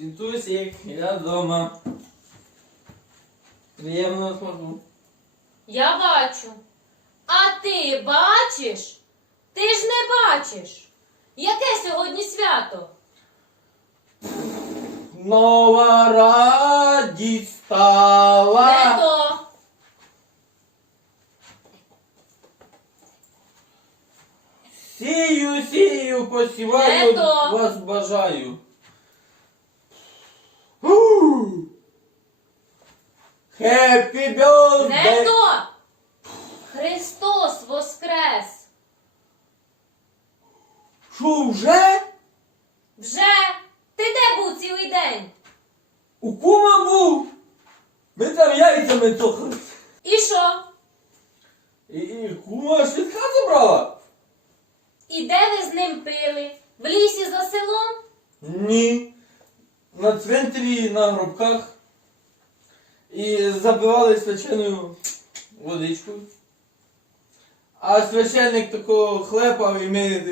Світусік, я вдома. Приємного смаку. Я бачу. А ти бачиш? Ти ж не бачиш. Яке сьогодні свято? Нова радість стала. Не то. Сію, сію, посіваю, Не то. вас бажаю. Хеппі Не то. Христос воскрес. Що вже? Вже. Ти де був цілий день? У кума був? Ми там яйцями цохали. І що? І, і кума швидка забрала? І де ви з ним пили? В лісі за селом? Ні. На цвинтарі, на гробках. І забивали свяченою водичкою. А священник такого хлепав і ми.